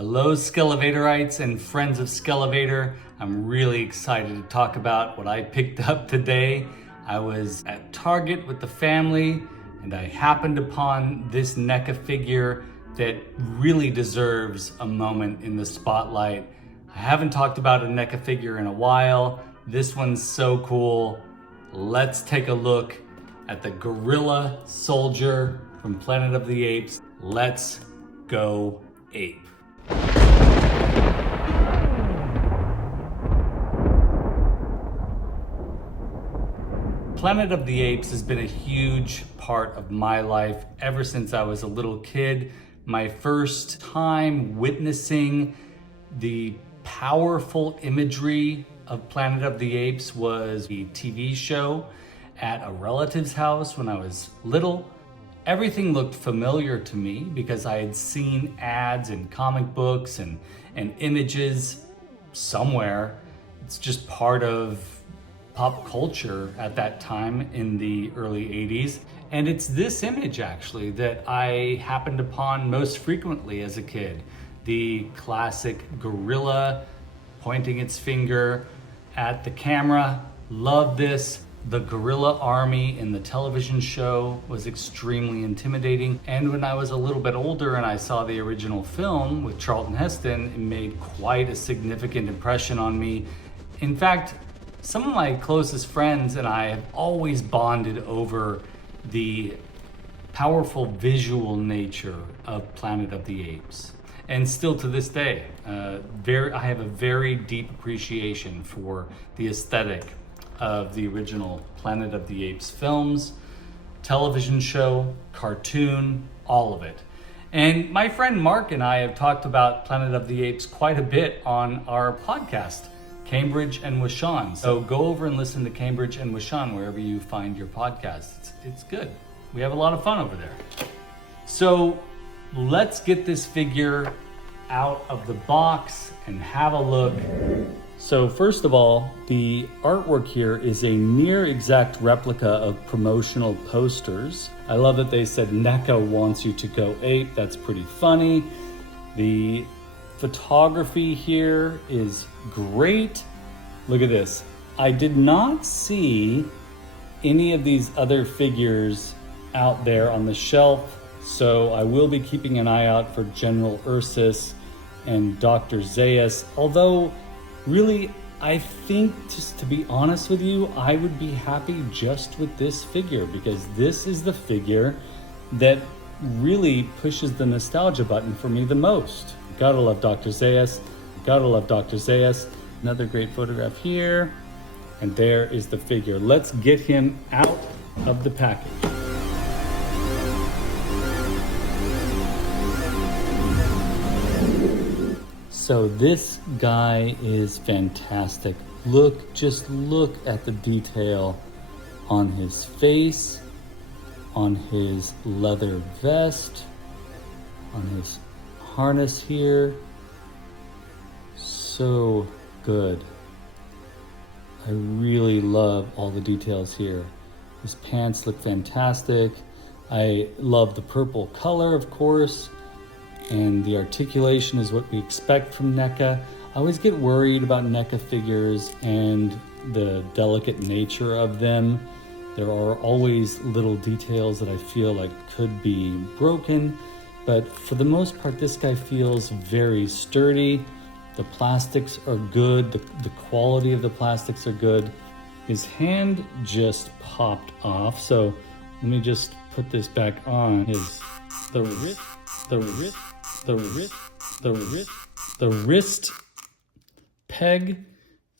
Hello Skele Vaderites and friends of Skele Vader. I'm really excited to talk about what I picked up today. I was at Target with the family and I happened upon this NECA figure that really deserves a moment in the spotlight. I haven't talked about a NECA figure in a while. This one's so cool. Let's take a look at the Gorilla Soldier from Planet of the Apes. Let's go ape. Planet of the Apes has been a huge part of my life ever since I was a little kid. My first time witnessing the powerful imagery of Planet of the Apes was a TV show at a relative's house when I was little. Everything looked familiar to me because I had seen ads in comic books and images somewhere. It's just part of pop culture at that time in the early 80s. And it's this image actually that I happened upon most frequently as a kid. The classic gorilla pointing its finger at the camera. Love this. The gorilla army in the television show was extremely intimidating. And when I was a little bit older and I saw the original film with Charlton Heston, it made quite a significant impression on me. In fact, some of my closest friends and I have always bonded over the powerful visual nature of Planet of the Apes. And still to this day, I have a very deep appreciation for the aesthetic of the original Planet of the Apes films, television show, cartoon, all of it. And my friend Mark and I have talked about Planet of the Apes quite a bit on our podcast, Cambridge and Washawn. So go over and listen to Cambridge and Washawn wherever you find your podcasts. It's good. We have a lot of fun over there. So let's get this figure out of the box and have a look. So first of all, the artwork here is a near exact replica of promotional posters. I love that they said NECA wants you to go ape. That's pretty funny. The photography here is great. Look at this. I did not see any of these other figures out there on the shelf, so I will be keeping an eye out for General Ursus and Dr. Zaius, although really, I think, just to be honest with you, I would be happy just with this figure because this is the figure that really pushes the nostalgia button for me the most. Gotta love Dr. Zaius. Gotta love Dr. Zaius. Another great photograph here. And there is the figure. Let's get him out of the package. So this guy is fantastic. Just look at the detail on his face, on his leather vest, on his harness here. So good. I really love all the details here. His pants look fantastic. I love the purple color, of course. And the articulation is what we expect from NECA. I always get worried about NECA figures and the delicate nature of them. There are always little details that I feel like could be broken, but for the most part, this guy feels very sturdy. The plastics are good. The quality of the plastics are good. His hand just popped off, so let me just put this back on. The wrist peg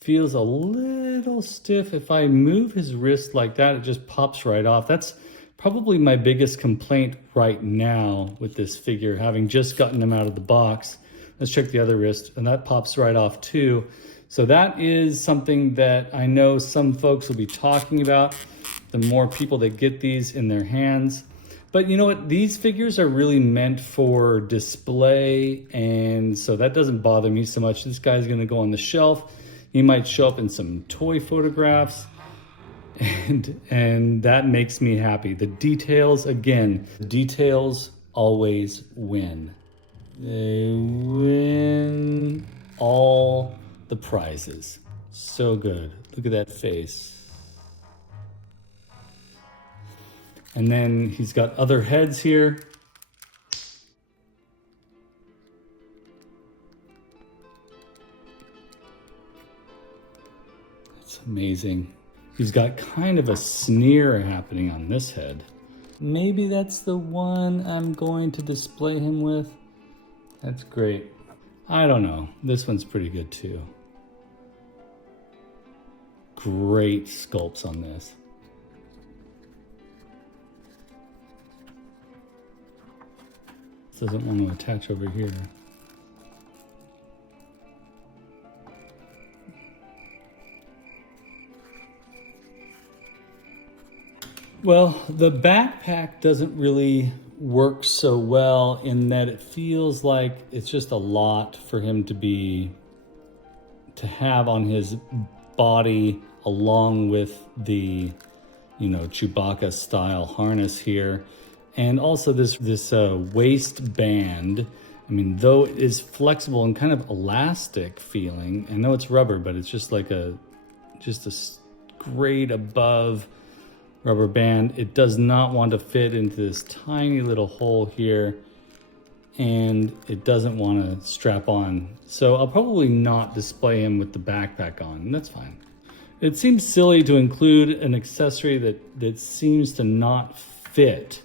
feels a little stiff. If I move his wrist like that, it just pops right off. That's probably my biggest complaint right now with this figure, having just gotten him out of the box. Let's check the other wrist, and that pops right off too. So that is something that I know some folks will be talking about, the more people that get these in their hands. But you know what? These figures are really meant for display, and so that doesn't bother me so much. This guy's gonna go on the shelf. He might show up in some toy photographs, and that makes me happy. The details, again, the details always win. They win. the prizes. So good. Look at that face. And then he's got other heads here. It's amazing. He's got kind of a sneer happening on this head. Maybe that's the one I'm going to display him with. That's great. I don't know. This one's pretty good too. Great sculpts on this. This doesn't want to attach over here. Well, the backpack doesn't really work so well in that it feels like it's just a lot for him to have on his body, along with the, Chewbacca style harness here. And also this waistband. I mean, though it is flexible and kind of elastic feeling, I know it's rubber, but it's just like a grade above rubber band. It does not want to fit into this tiny little hole here, and it doesn't want to strap on. So I'll probably not display him with the backpack on, and that's fine. It seems silly to include an accessory that seems to not fit,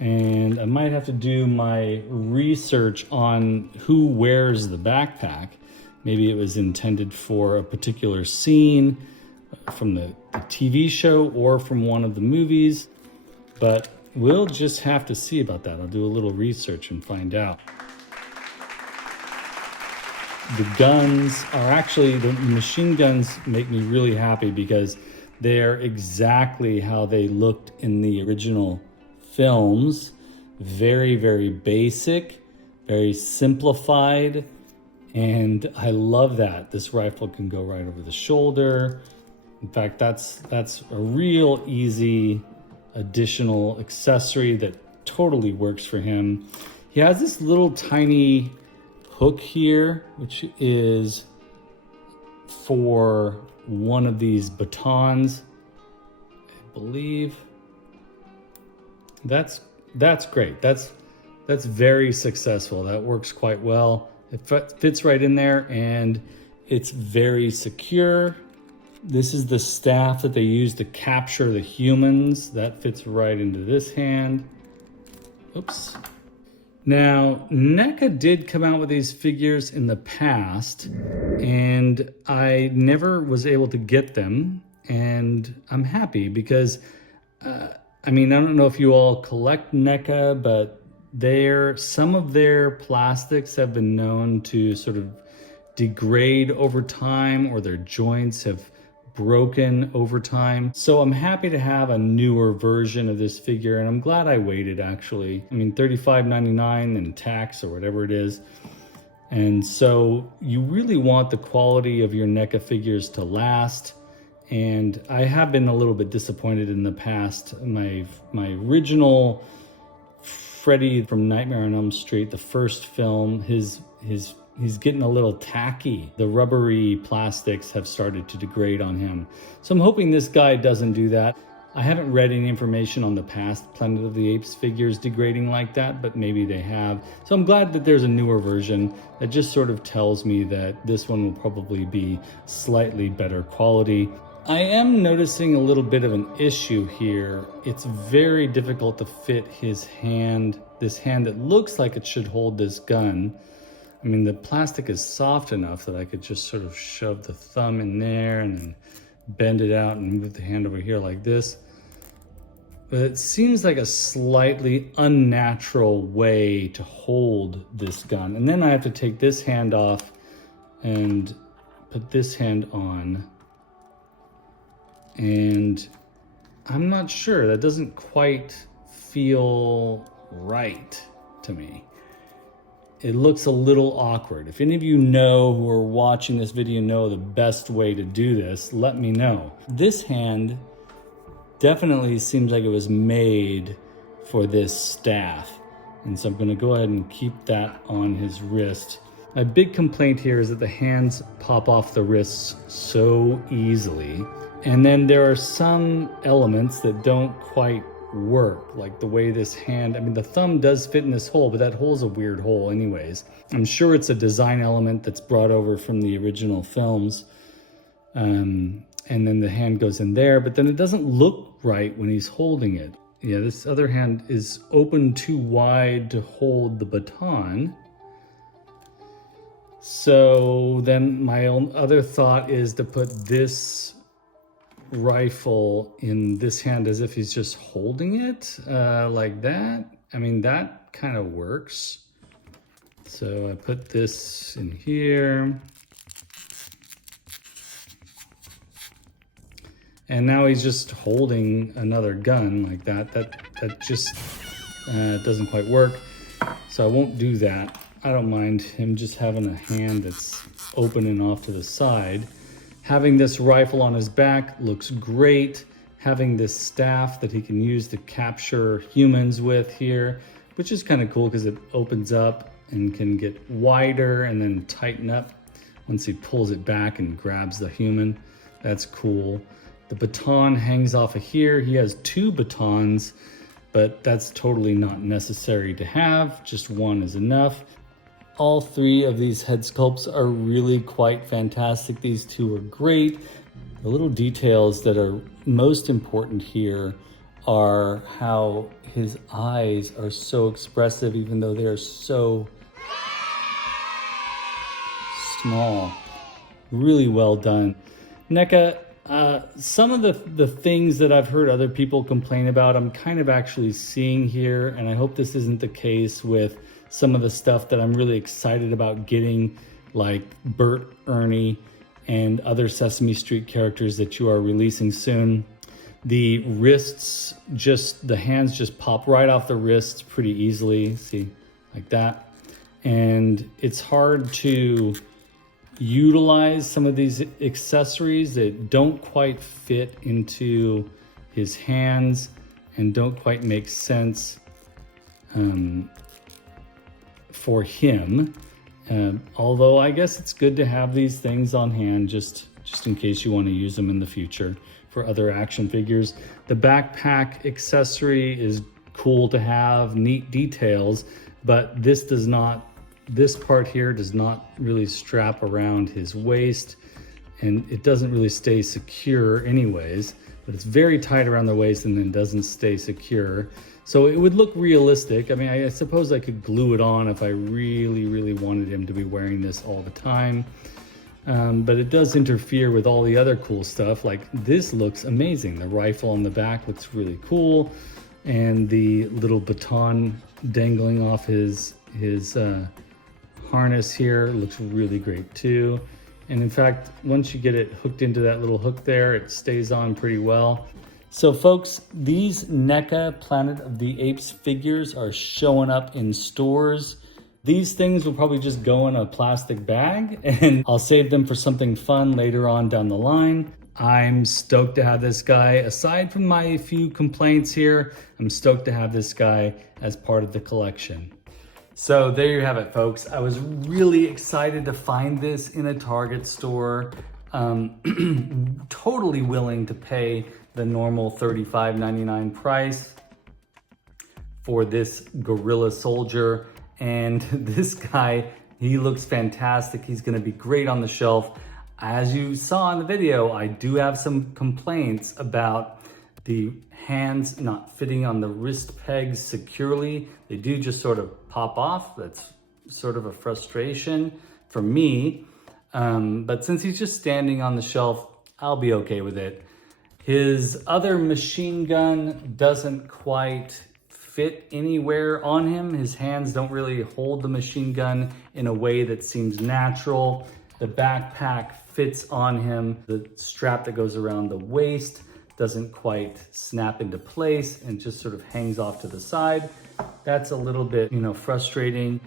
and I might have to do my research on who wears the backpack. Maybe it was intended for a particular scene from the TV show or from one of the movies, but we'll just have to see about that. I'll do a little research and find out. The guns are actually, the machine guns make me really happy because they're exactly how they looked in the original films. Very, very basic, very simplified, and I love that. This rifle can go right over the shoulder. In fact, that's a real easy additional accessory that totally works for him. He has this little tiny hook here, which is for one of these batons, I believe. That's great. That's very successful. That works quite well. It fits right in there, and it's very secure. This is the staff that they use to capture the humans. That fits right into this hand. Oops. Now, NECA did come out with these figures in the past, and I never was able to get them, and I'm happy because, I don't know if you all collect NECA, but some of their plastics have been known to sort of degrade over time, or their joints have broken over time. So I'm happy to have a newer version of this figure, and I'm glad I waited actually. $35.99 and tax or whatever it is. And so you really want the quality of your NECA figures to last. And I have been a little bit disappointed in the past. My original Freddy from Nightmare on Elm Street, the first film, he's getting a little tacky. The rubbery plastics have started to degrade on him. So I'm hoping this guy doesn't do that. I haven't read any information on the past Planet of the Apes figures degrading like that, but maybe they have. So I'm glad that there's a newer version that just sort of tells me that this one will probably be slightly better quality. I am noticing a little bit of an issue here. It's very difficult to fit his hand, this hand that looks like it should hold this gun. The plastic is soft enough that I could just sort of shove the thumb in there and then bend it out and move the hand over here like this. But it seems like a slightly unnatural way to hold this gun. And then I have to take this hand off and put this hand on. And I'm not sure, that doesn't quite feel right to me. It looks a little awkward. If any of you know who are watching this video know the best way to do this, let me know. This hand definitely seems like it was made for this staff. And so I'm gonna go ahead and keep that on his wrist. My big complaint here is that the hands pop off the wrists so easily. And then there are some elements that don't quite work, like the way this hand, I mean, the thumb does fit in this hole, but that hole's a weird hole anyways. I'm sure it's a design element that's brought over from the original films. And then the hand goes in there, but then it doesn't look right when he's holding it. Yeah, this other hand is open too wide to hold the baton. So then my own other thought is to put this rifle in this hand as if he's just holding it like that. I mean, that kind of works. So I put this in here. And now he's just holding another gun like that. That just doesn't quite work. So I won't do that. I don't mind him just having a hand that's open and off to the side. Having this rifle on his back looks great. Having this staff that he can use to capture humans with here, which is kind of cool because it opens up and can get wider and then tighten up once he pulls it back and grabs the human. That's cool. The baton hangs off of here. He has 2 batons, but that's totally not necessary to have. Just one is enough. All 3 of these head sculpts are really quite fantastic. These 2 are great. The little details that are most important here are how his eyes are so expressive, even though they're so small. Really well done. NECA, some of the things that I've heard other people complain about, I'm kind of actually seeing here, and I hope this isn't the case with some of the stuff that I'm really excited about getting, like Bert, Ernie, and other Sesame Street characters that you are releasing soon. The wrists, the hands just pop right off the wrists pretty easily, see, like that. And it's hard to utilize some of these accessories that don't quite fit into his hands and don't quite make sense for him. Although I guess it's good to have these things on hand just in case you want to use them in the future for other action figures. The backpack accessory is cool to have, neat details, but this part here does not really strap around his waist, and it doesn't really stay secure anyways, but it's very tight around the waist and then doesn't stay secure. So it would look realistic. I mean, I suppose I could glue it on if I really, really wanted him to be wearing this all the time. But it does interfere with all the other cool stuff. Like, this looks amazing. The rifle on the back looks really cool. And the little baton dangling off his harness here looks really great too. And in fact, once you get it hooked into that little hook there, it stays on pretty well. So folks, these NECA Planet of the Apes figures are showing up in stores. These things will probably just go in a plastic bag, and I'll save them for something fun later on down the line. I'm stoked to have this guy. Aside from my few complaints here, I'm stoked to have this guy as part of the collection. So there you have it, folks. I was really excited to find this in a Target store. Totally willing to pay the normal $35.99 price for this Gorilla Soldier. And this guy, he looks fantastic. He's gonna be great on the shelf. As you saw in the video, I do have some complaints about the hands not fitting on the wrist pegs securely. They do just sort of pop off. That's sort of a frustration for me. But since he's just standing on the shelf, I'll be okay with it. His other machine gun doesn't quite fit anywhere on him. His hands don't really hold the machine gun in a way that seems natural. The backpack fits on him. The strap that goes around the waist doesn't quite snap into place and just sort of hangs off to the side. That's a little bit, frustrating.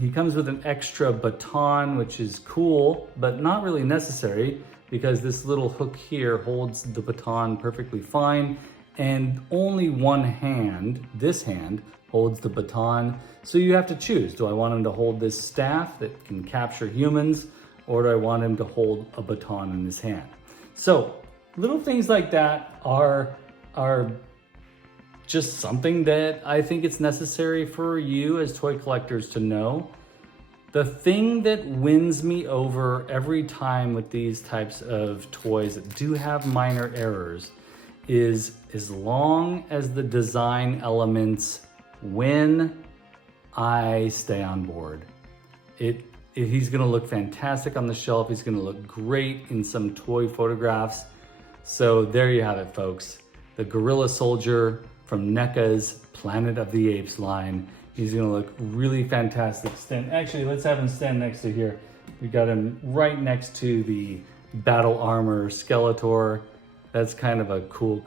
He comes with an extra baton, which is cool, but not really necessary because this little hook here holds the baton perfectly fine, and only one hand, this hand, holds the baton. So you have to choose. Do I want him to hold this staff that can capture humans, or do I want him to hold a baton in his hand? So little things like that are just something that I think it's necessary for you as toy collectors to know. The thing that wins me over every time with these types of toys that do have minor errors is, as long as the design elements win, I stay on board. He's gonna look fantastic on the shelf. He's gonna look great in some toy photographs. So there you have it, folks. The Gorilla Soldier from NECA'S Planet of the Apes line. He's gonna look really fantastic. Actually, let's have him stand next to here. We got him right next to the battle armor Skeletor. That's kind of a cool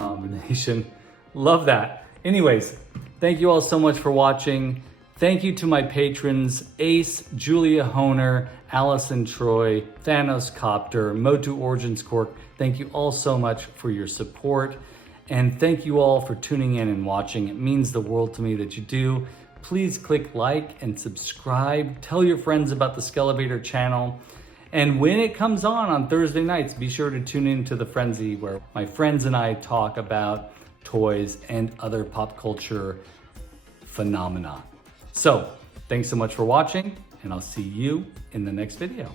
combination. Love that. Anyways, thank you all so much for watching. Thank you to my patrons, Ace, Julia Honer, Allison Troy, Thanos Copter, MotuOriginsCork. Thank you all so much for your support. And thank you all for tuning in and watching. It means the world to me that you do. Please click like and subscribe. Tell your friends about the Skele Vader channel. And when it comes on Thursday nights, be sure to tune in to The Frenzy, where my friends and I talk about toys and other pop culture phenomena. So, thanks so much for watching, and I'll see you in the next video.